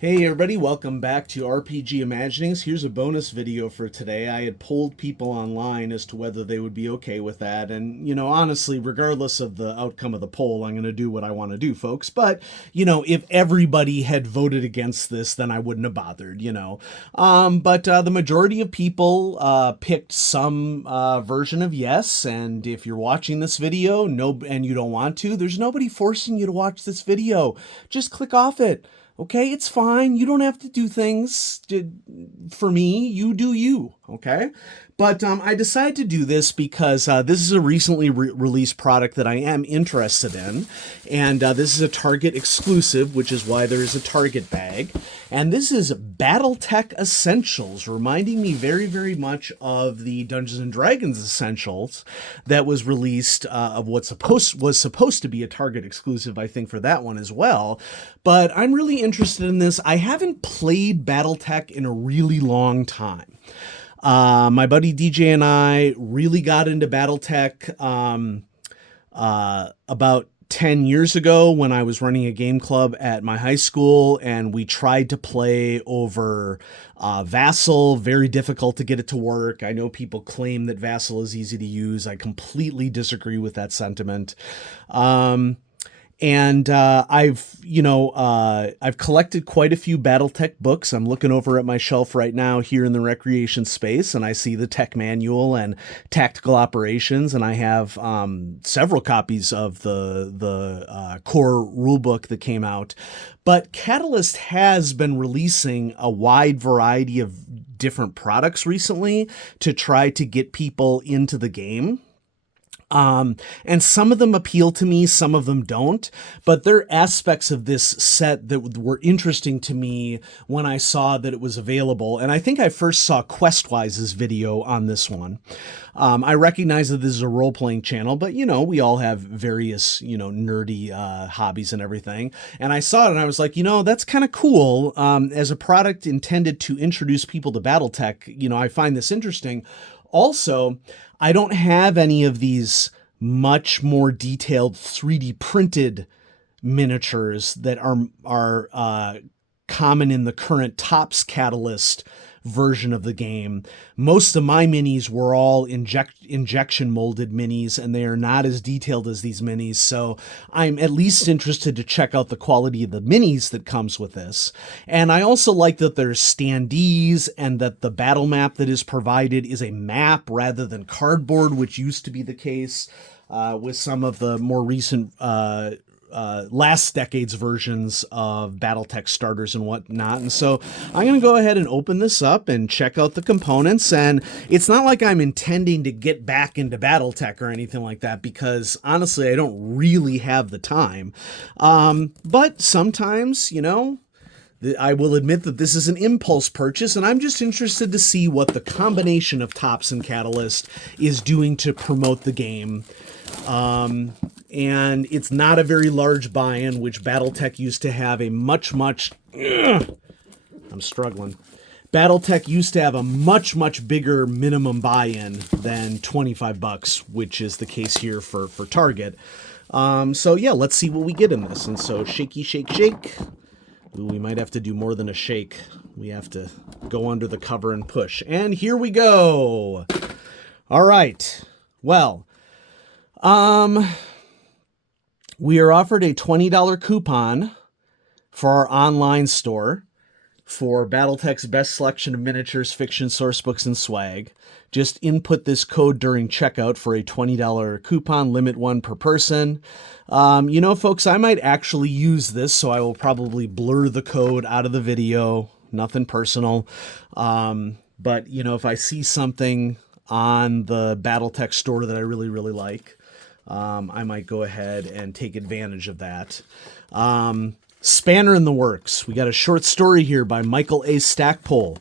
Hey everybody, welcome back to RPG Imaginings. Here's a bonus video for today. I had polled people online as to whether they would be okay with that. And, honestly, regardless of the outcome of the poll, I'm going to do what I want to do, folks. But, if everybody had voted against this, then I wouldn't have bothered. But the majority of people picked some version of yes. And if you're watching this video and you don't want to, there's nobody forcing you to watch this video. Just click off it. Okay, it's fine. You don't have to do things for me. You do you, okay? But I decided to do this because this is a recently released product that I am interested in. And this is a Target exclusive, which is why there is a Target bag. And this is Battletech Essentials, reminding me very, very much of the Dungeons & Dragons Essentials that was released of what was supposed to be a Target exclusive, I think, for that one as well. But I'm really interested in this. I haven't played Battletech in a really long time. My buddy DJ and I really got into Battletech about 10 years ago when I was running a game club at my high school, and we tried to play over Vassal. Very difficult to get it to work. I know people claim that Vassal is easy to use. I completely disagree with that sentiment. And I've collected quite a few Battletech books. I'm looking over at my shelf right now here in the recreation space, and I see the tech manual and tactical operations, and I have several copies of the core rulebook that came out. But Catalyst has been releasing a wide variety of different products recently to try to get people into the game. And some of them appeal to me, some of them don't, but there are aspects of this set that were interesting to me when I saw that it was available. And I think I first saw Questwise's video on this one. I recognize that this is a role-playing channel, but, we all have various, nerdy hobbies and everything. And I saw it and I was like, that's kind of cool. As a product intended to introduce people to Battletech, I find this interesting. Also, I don't have any of these much more detailed 3D printed miniatures that are common in the current Topps Catalyst version of the game. Most of my minis were all injection molded minis, and they are not as detailed as these minis, so I'm at least interested to check out the quality of the minis that comes with this. And I also like that there's standees, and that the battle map that is provided is a map rather than cardboard, which used to be the case with some of the more recent last decade's versions of Battletech starters and whatnot. And so I'm going to go ahead and open this up and check out the components. And it's not like I'm intending to get back into Battletech or anything like that, because honestly, I don't really have the time. But sometimes, I will admit that this is an impulse purchase, and I'm just interested to see what the combination of Topps and Catalyst is doing to promote the game. And it's not a very large buy-in, which Battletech used to have a much bigger minimum buy-in than $25, which is the case here for Target. So yeah, let's see what we get in this. And so shaky, shake, shake. Ooh, we might have to do more than a shake. We have to go under the cover and push. And here we go. All right. Well, we are offered a $20 coupon for our online store for Battletech's best selection of miniatures, fiction, source books, and swag. Just input this code during checkout for a $20 coupon, limit one per person. Folks, I might actually use this, so I will probably blur the code out of the video. Nothing personal. But, if I see something on the Battletech store that I really, really like, I might go ahead and take advantage of that. Spanner in the works. We got a short story here by Michael A. Stackpole.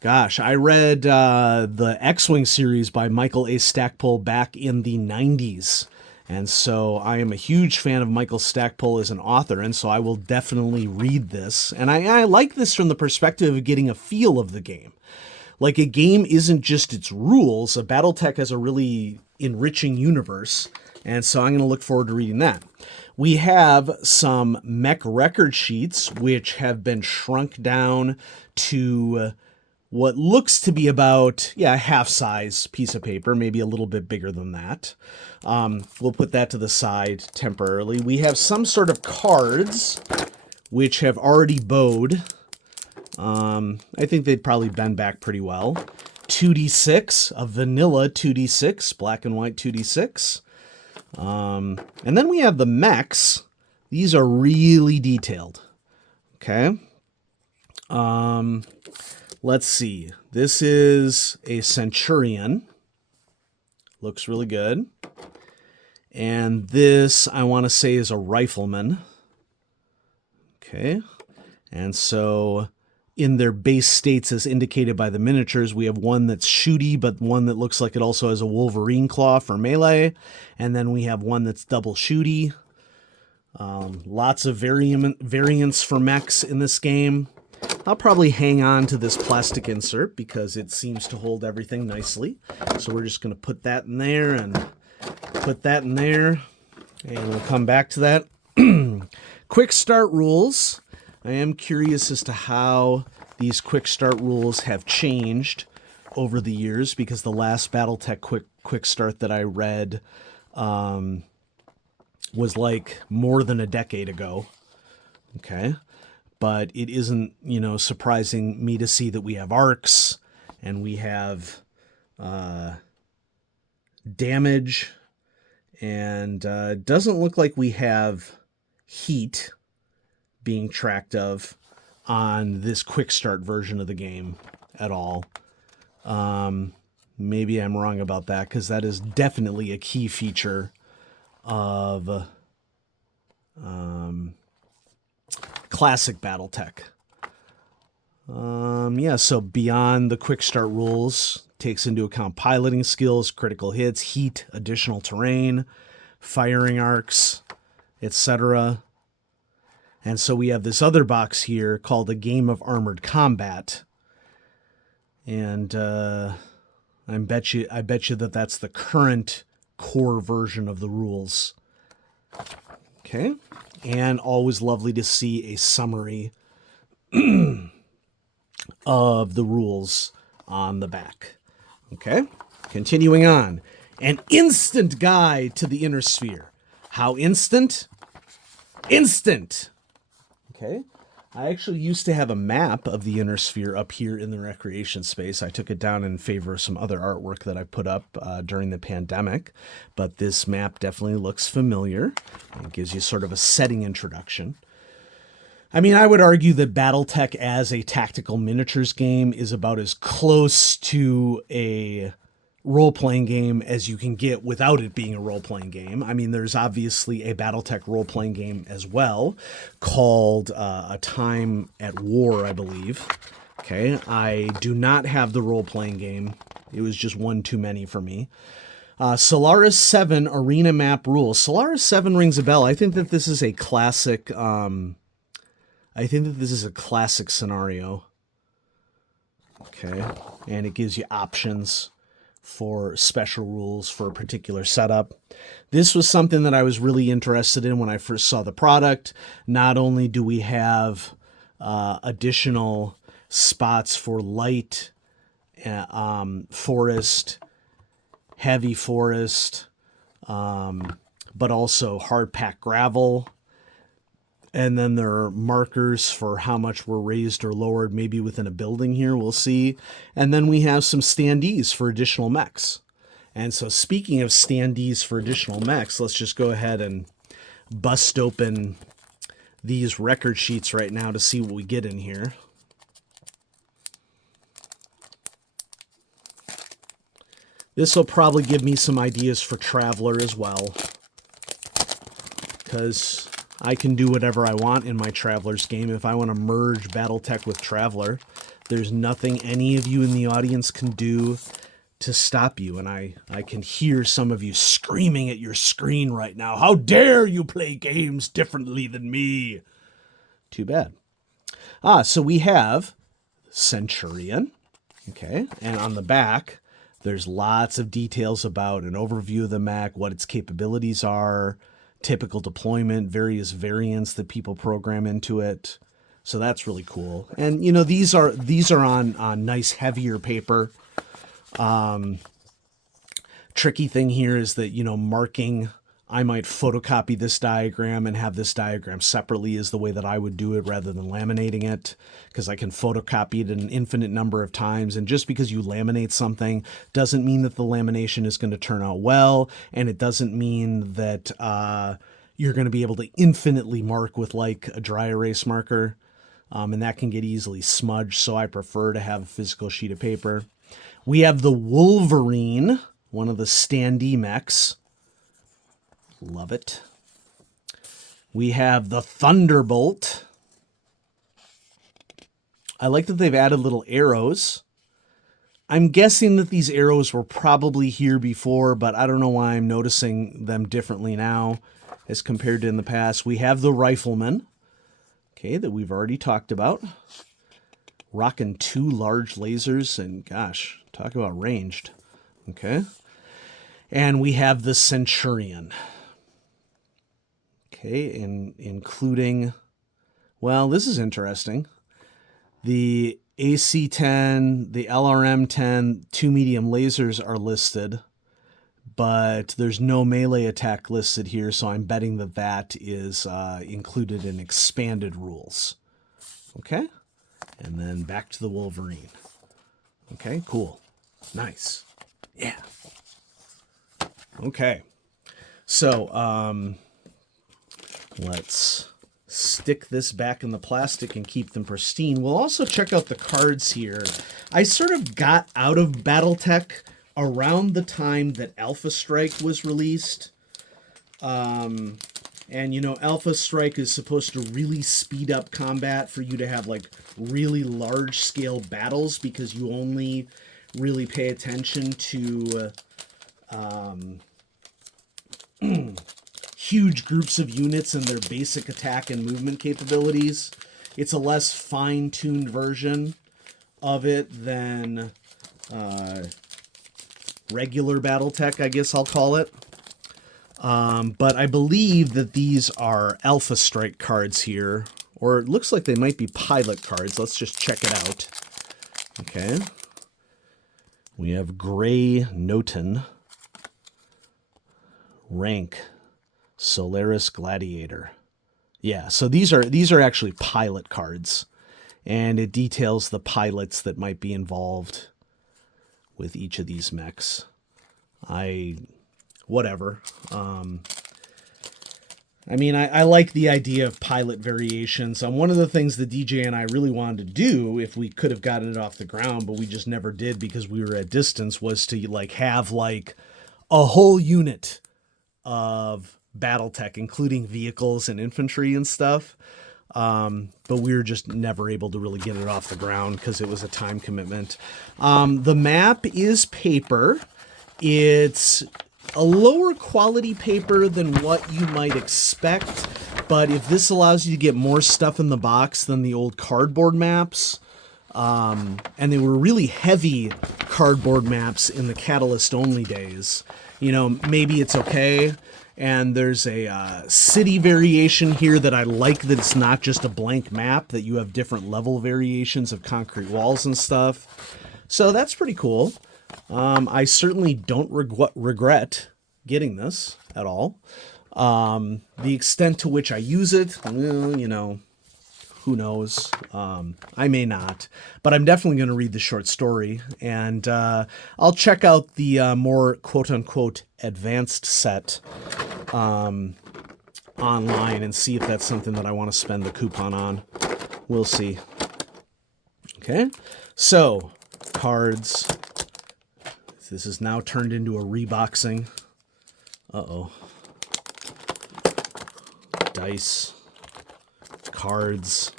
Gosh, I read the X-Wing series by Michael A. Stackpole back in the 90s. And so I am a huge fan of Michael Stackpole as an author, and so I will definitely read this. And I like this from the perspective of getting a feel of the game. Like, a game isn't just its rules. Battletech has a really enriching universe, and so I'm going to look forward to reading that. We have some mech record sheets, which have been shrunk down to what looks to be about, a half-size piece of paper, maybe a little bit bigger than that. We'll put that to the side temporarily. We have some sort of cards, which have already bowed. I think they'd probably bend back pretty well. 2d6, a vanilla 2d6, black and white 2d6. And then we have the mechs. These are really detailed. Okay. Let's see. This is a Centurion. Looks really good. And this, I want to say, is a Rifleman. Okay. And so in their base states as indicated by the miniatures, we have one that's shooty, but one that looks like it also has a Wolverine claw for melee. And then we have one that's double shooty. Lots of variants for mechs in this game. I'll probably hang on to this plastic insert because it seems to hold everything nicely. So we're just going to put that in there and put that in there. And we'll come back to that. Quick start rules. I am curious as to how these quick start rules have changed over the years, because the last Battletech quick start that I read was like more than a decade ago. Okay. But it isn't, surprising me to see that we have arcs and we have damage, and doesn't look like we have heat being tracked of on this quick start version of the game at all. Maybe I'm wrong about that, because that is definitely a key feature of classic Battletech. So beyond the quick start rules, takes into account piloting skills, critical hits, heat, additional terrain, firing arcs, etc. And so we have this other box here called A Game of Armored Combat. And I bet you that that's the current core version of the rules. Okay. And always lovely to see a summary of the rules on the back. Okay. Continuing on. An instant guide to the inner sphere. How instant? Instant. Okay. I actually used to have a map of the inner sphere up here in the recreation space. I took it down in favor of some other artwork that I put up during the pandemic. But this map definitely looks familiar. It gives you sort of a setting introduction. I mean, I would argue that Battletech as a tactical miniatures game is about as close to a role-playing game as you can get without it being a role-playing game. I mean, there's obviously a Battletech role-playing game as well called A Time at War, I believe. Okay, I do not have the role-playing game. It was just one too many for me. Solaris 7 Arena Map Rules. Solaris 7 rings a bell. I think that this is a classic... scenario. Okay, and it gives you options for special rules for a particular setup. This was something that I was really interested in when I first saw the product. Not only do we have additional spots for light, forest, heavy forest, but also hard packed gravel. And then there are markers for how much we're raised or lowered, maybe within a building here, we'll see. And then we have some standees for additional mechs. And so speaking of standees for additional mechs, let's just go ahead and bust open these record sheets right now to see what we get in here. This will probably give me some ideas for Traveler as well, because I can do whatever I want in my Traveler's game. If I want to merge Battletech with Traveler, there's nothing any of you in the audience can do to stop you. And I can hear some of you screaming at your screen right now. How dare you play games differently than me? Too bad. So we have Centurion. Okay. And on the back, there's lots of details about an overview of the mech, what its capabilities are, typical deployment, various variants that people program into it. So that's really cool. And these are on nice heavier paper. Tricky thing here is that marking. I might photocopy this diagram and have this diagram separately is the way that I would do it rather than laminating it, because I can photocopy it an infinite number of times. And just because you laminate something doesn't mean that the lamination is going to turn out well. And it doesn't mean that you're going to be able to infinitely mark with like a dry erase marker. And that can get easily smudged. So I prefer to have a physical sheet of paper. We have the Wolverine, one of the standee mechs. Love it. We have the Thunderbolt. I like that they've added little arrows. I'm guessing that these arrows were probably here before, but I don't know why I'm noticing them differently now as compared to in the past. We have the Rifleman, okay, that we've already talked about. Rocking 2 large lasers, and gosh, talk about ranged. Okay. And we have the Centurion. Okay, including, well, this is interesting. The AC-10, the LRM-10, 2 medium lasers are listed, but there's no melee attack listed here, so I'm betting that that is included in expanded rules. Okay, and then back to the Wolverine. Okay, cool. Nice. Yeah. Okay, so, let's stick this back in the plastic and keep them pristine. We'll also check out the cards here. I sort of got out of Battletech around the time that Alpha Strike was released. And, Alpha Strike is supposed to really speed up combat for you to have, like, really large-scale battles because you only really pay attention to huge groups of units and their basic attack and movement capabilities. It's a less fine-tuned version of it than regular Battletech, I guess I'll call it. But I believe that these are Alpha Strike cards here, or it looks like they might be pilot cards. Let's just check it out. Okay. We have Gray Noten. Rank Solaris Gladiator. Yeah, so these are actually pilot cards, and it details the pilots that might be involved with each of these mechs. Whatever. I like the idea of pilot variations. One of the things the DJ and I really wanted to do, if we could have gotten it off the ground, but we just never did because we were at distance, was to have a whole unit of Battletech, including vehicles and infantry and stuff. But we were just never able to really get it off the ground because it was a time commitment. The map is paper. It's a lower quality paper than what you might expect, but if this allows you to get more stuff in the box than the old cardboard maps, and they were really heavy cardboard maps in the Catalyst only days, maybe it's okay. And there's a city variation here that I like, that it's not just a blank map, that you have different level variations of concrete walls and stuff. So that's pretty cool. I certainly don't regret getting this at all. The extent to which I use it, well, who knows? I may not, but I'm definitely going to read the short story, and I'll check out the more quote-unquote advanced set online and see if that's something that I want to spend the coupon on. We'll see. Okay, so cards. This is now turned into a reboxing. Uh-oh. Dice. Cards.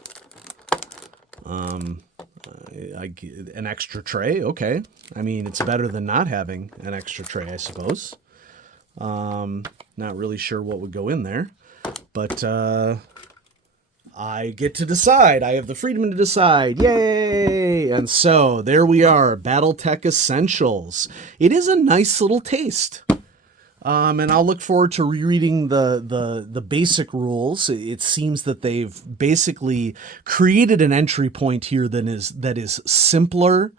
An extra tray. Okay. It's better than not having an extra tray, I suppose. Not really sure what would go in there, but I get to decide. I have the freedom to decide. Yay! And so there we are, Battletech Essentials. It is a nice little taste. And I'll look forward to rereading the basic rules. It seems that they've basically created an entry point here that is simpler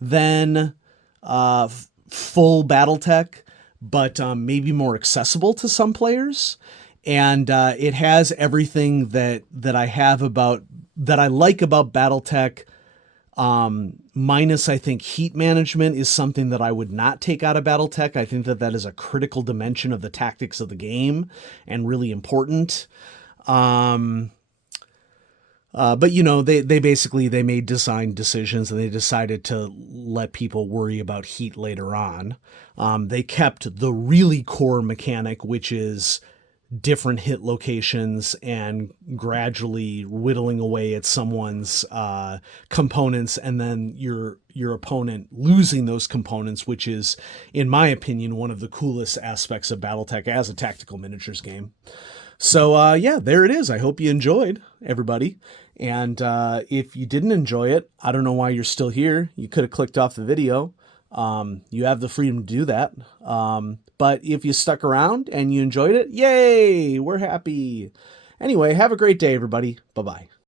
than full BattleTech, but maybe more accessible to some players. And it has everything that I like about BattleTech. Minus, I think, heat management is something that I would not take out of Battletech. I think that is a critical dimension of the tactics of the game and really important. But they basically they made design decisions and they decided to let people worry about heat later on. They kept the really core mechanic, which is different hit locations and gradually whittling away at someone's components, and then your opponent losing those components, which is, in my opinion, one of the coolest aspects of Battletech as a tactical miniatures game. So yeah, there it is. I hope you enjoyed, everybody. And if you didn't enjoy it, I don't know why you're still here. You could have clicked off the video. You have the freedom to do that. But if you stuck around and you enjoyed it, yay, we're happy. Anyway, have a great day, everybody. Bye-bye.